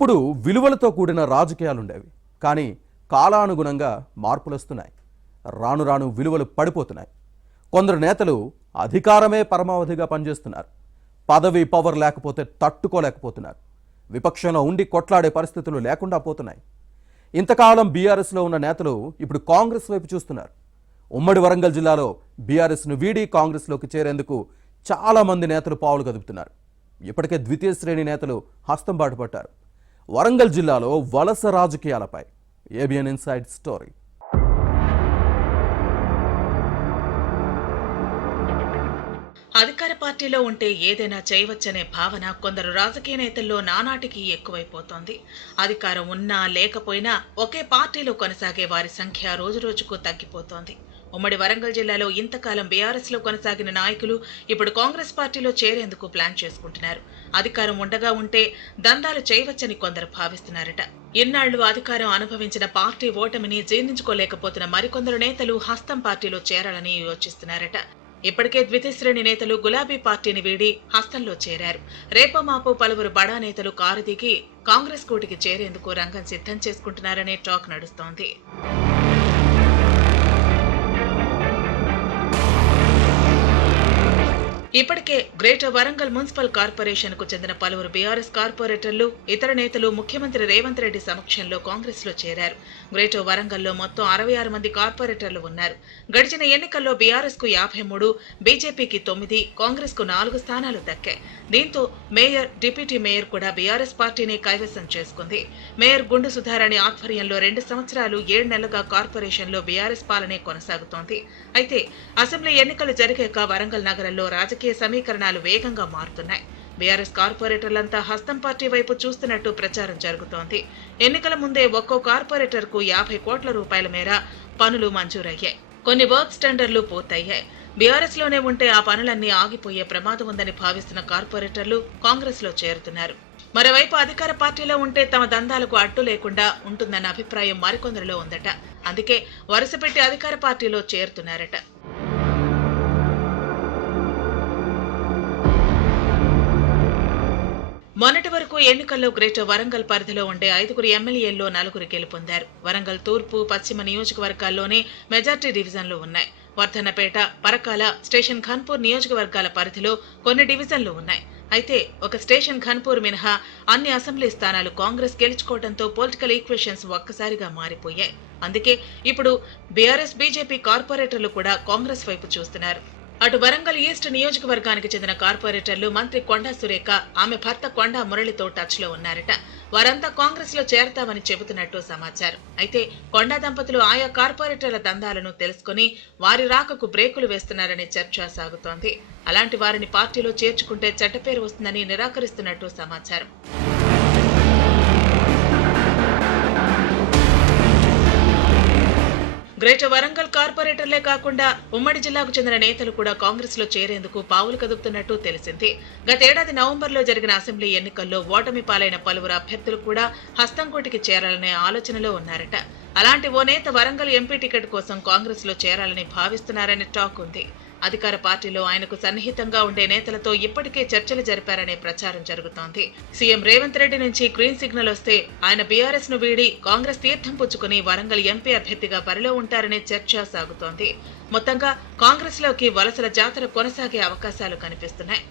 ఇప్పుడు విలువలతో కూడిన రాజకీయాలుండేవి. కానీ కాలానుగుణంగా మార్పులొస్తున్నాయి. రాను రాను విలువలు పడిపోతున్నాయి. కొందరు నేతలు అధికారమే పరమావధిగా పనిచేస్తున్నారు. పదవి పవర్ లేకపోతే తట్టుకోలేకపోతున్నారు. విపక్షంలో ఉండి కొట్లాడే పరిస్థితులు లేకుండా పోతున్నాయి. ఇంతకాలం బీఆర్ఎస్లో ఉన్న నేతలు ఇప్పుడు కాంగ్రెస్ వైపు చూస్తున్నారు. ఉమ్మడి వరంగల్ జిల్లాలో బీఆర్ఎస్ను వీడి కాంగ్రెస్లోకి చేరేందుకు చాలామంది నేతలు పావులు కదుపుతున్నారు. ఇప్పటికే ద్వితీయ శ్రేణి నేతలు హస్తం బాటుపట్టారు. వరంగల్ జిల్లాలో వలస రాజకీయాలపై ఏబిఎన్ ఇన్సైడ్ స్టోరీ. అధికార పార్టీలో ఉంటే ఏదైనా చేయవచ్చనే భావన కొందరు రాజకీయ నేతల్లో నానాటికి ఎక్కువైపోతోంది. అధికారం ఉన్నా లేకపోయినా ఒకే పార్టీలో కొనసాగే వారి సంఖ్య రోజురోజుకు తగ్గిపోతోంది. ఉమ్మడి వరంగల్ జిల్లాలో ఇంతకాలం బీఆర్ఎస్ లో కొనసాగిన నాయకులు ఇప్పుడు కాంగ్రెస్ పార్టీలో చేరేందుకు ప్లాన్ చేసుకుంటున్నారు. అధికారం ఉండగా ఉంటే దందాలు చేయవచ్చని కొందరు భావిస్తున్నారట. ఇన్నాళ్లు అధికారం అనుభవించిన పార్టీ ఓటమిని జీర్ణించుకోలేకపోతున్న మరికొందరు నేతలు హస్తం పార్టీలో చేరాలని యోచిస్తున్నారట. ఇప్పటికే ద్వితీయ శ్రేణి నేతలు గులాబీ పార్టీని వీడి హస్తంలో చేరారు. రేపమాపు పలువురు బడా నేతలు కారు దిగి కాంగ్రెస్ కూటికి చేరేందుకు రంగం సిద్ధం చేసుకుంటున్నారనే టాక్ నడుస్తోంది. ఇప్పటికే గ్రేటర్ వరంగల్ మున్సిపల్ కార్పొరేషన్ కు చెందిన పలువురు బీఆర్ఎస్ కార్పొరేటర్లు, ఇతర నేతలు ముఖ్యమంత్రి రేవంత్ రెడ్డి సమక్షంలో కాంగ్రెస్ లో చేరారు. గ్రేటర్ వరంగల్లో మొత్తం 66 మంది కార్పొరేటర్లు ఉన్నారు. గడిచిన ఎన్నికల్లో బీఆర్ఎస్ కు 53, బీజేపీకి 9, కాంగ్రెస్ కు 4 స్థానాలు దక్కాయి. దీంతో మేయర్, డిప్యూటీ మేయర్ కూడా బీఆర్ఎస్ పార్టీని కైవసం చేసుకుంది. మేయర్ గుండు సుధారాణి ఆధ్వర్యంలో 2 సంవత్సరాలు 7 నెలలుగా కార్పొరేషన్ లో బీఆర్ఎస్ పాలనే కొనసాగుతోంది. అయితే అసెంబ్లీ ఎన్నికలు జరిగాక వరంగల్ నగరంలో రాజకీయ సమీకరణాలు వేగంగా మారుతున్నాయి. బీఆర్ఎస్ కార్పొరేటర్లంతా హస్తం పార్టీ వైపు చూస్తున్నట్టు ప్రచారం జరుగుతోంది. ఎన్నికల ముందే ఒక్కో కార్పొరేటర్ కు 50 కోట్ల రూపాయల మేర పనులు మంజూరయ్యాయి. కొన్ని వర్క్స్ టెండర్లు పూర్తయ్యాయి. బీఆర్ఎస్ లోనే ఉంటే ఆ పనులన్నీ ఆగిపోయే ప్రమాదం ఉందని భావిస్తున్న కార్పొరేటర్లు కాంగ్రెస్ లో చేరుతున్నారు. మరోవైపు అధికార పార్టీలో ఉంటే తమ దందాలకు అడ్డు లేకుండా ఉంటుందన్న అభిప్రాయం మరికొందరిలో ఉందట. అందుకే వరుసపెట్టి అధికార పార్టీలో చేరుతున్నారట. మొన్నటి వరకు ఎన్నికల్లో గ్రేటర్ వరంగల్ పరిధిలో ఉండే 5 ఎమ్మెల్యేల్లో 4 గెలుపొందారు. వరంగల్ తూర్పు, పశ్చిమ నియోజకవర్గాల్లోనే మెజార్టీ డివిజన్లు ఉన్నాయి. వర్ధన్నపేట, పరకాల, స్టేషన్ ఖాన్పూర్ నియోజకవర్గాల పరిధిలో కొన్ని డివిజన్లు ఉన్నాయి. అయితే ఒక స్టేషన్ ఖాన్పూర్ మినహా అన్ని అసెంబ్లీ స్థానాలు కాంగ్రెస్ గెలుచుకోవడంతో పొలిటికల్ ఈక్వేషన్స్ ఒక్కసారిగా మారిపోయాయి. అందుకే ఇప్పుడు బీఆర్ఎస్, బీజేపీ కార్పొరేటర్లు కూడా కాంగ్రెస్ వైపు చూస్తున్నారు. అటు వరంగల్ ఈస్ట్ నియోజకవర్గానికి చెందిన కార్పొరేటర్లు మంత్రి కొండా సురేఖ, ఆమె భర్త కొండా మురళితో టచ్ లో ఉన్నారట. వారంతా కాంగ్రెస్ లో చేరతామని చెబుతున్నట్టు సమాచారం. అయితే కొండా దంపతులు ఆయా కార్పొరేటర్ల దందాలను తెలుసుకుని వారి రాకకు బ్రేకులు వేస్తున్నారనే చర్చ సాగుతోంది. అలాంటి వారిని పార్టీలో చేర్చుకుంటే చెడ్డపేరు వస్తుందని నిరాకరిస్తున్నట్టు సమాచారం. గ్రేటర్ వరంగల్ కార్పొరేటర్లే కాకుండా ఉమ్మడి జిల్లాకు చెందిన నేతలు కూడా కాంగ్రెస్ లో చేరేందుకు పావులు కదుపుతున్నట్టు తెలిసింది. గతేడాది నవంబర్లో జరిగిన అసెంబ్లీ ఎన్నికల్లో ఓటమి పాలైన పలువురు అభ్యర్థులు కూడా హస్తంకోటికి చేరాలనే ఆలోచనలో ఉన్నారట. అలాంటి ఓ నేత వరంగల్ ఎంపీ టికెట్ కోసం కాంగ్రెస్ లో చేరాలని భావిస్తున్నారనే టాక్ ఉంది. అధికార పార్టీలో ఆయనకు సన్నిహితంగా ఉండే నేతలతో ఇప్పటికే చర్చలు జరిపారనే ప్రచారం జరుగుతోంది. సీఎం రేవంత్ రెడ్డి నుంచి గ్రీన్ సిగ్నల్ వస్తే ఆయన బీఆర్ఎస్ ను వీడి కాంగ్రెస్ తీర్థం పుచ్చుకుని వరంగల్ ఎంపీ అభ్యర్థిగా బరిలో ఉంటారనే చర్చ సాగుతోంది. మొత్తంగా కాంగ్రెస్ లోకి వలసల జాతర కొనసాగే అవకాశాలు కనిపిస్తున్నాయి.